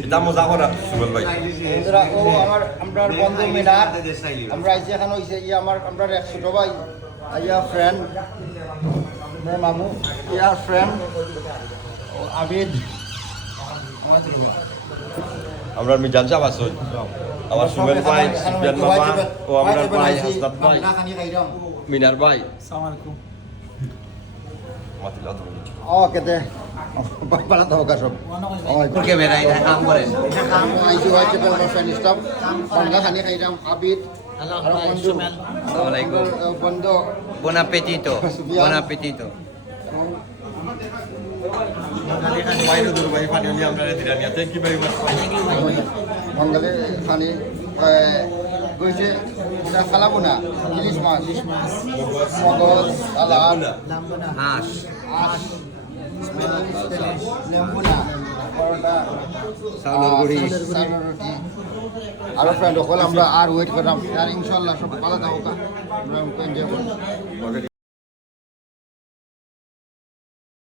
এটা মজা করা সুবল ভাই বন্ধুরা ও আমরা বন্ধু মিনার আমরা আইছি এখন হইছে আমরা এক ছোট ভাই আইয়া ফ্রেন্ড মামু ইয়ার ফ্রেন্ড আবিদ আমরা মিজান সাহেব আসুন আমার সুবল ভাই সুবিয়ান মামা ও আমার ভাই হাসনাত ভাই মিনার ভাই আসসালামু আলাইকুম মাতিলা তো ওকে দে বালা তো হোক সব porque me da কাম করেন আইছি হইছে বেলা ফ্রেন্ড স্টাফ বাংলা খানি খাইরাম আবিদ আসসালামু আলাইকুম বন্ধু bon appetito bon appetito ভাই নদুর ভাই পানি নিয়ে আমরা দিরানিয়া থ্যাংক ইউ ভেরি মাচ বাঙালি খানি কইছে এটা খালাবো না ইলিশ মাছ মগজ সালাদ হাঁস আশ লেম্বু না পরোটা চাউলের গুড়ি চাউলের রুটি আরো ফ্রেন্ড হল আমরা আর ওয়েট করলাম আর ইনশাল্লাহ সব ভালো থাকুক আমরা এনজয় করব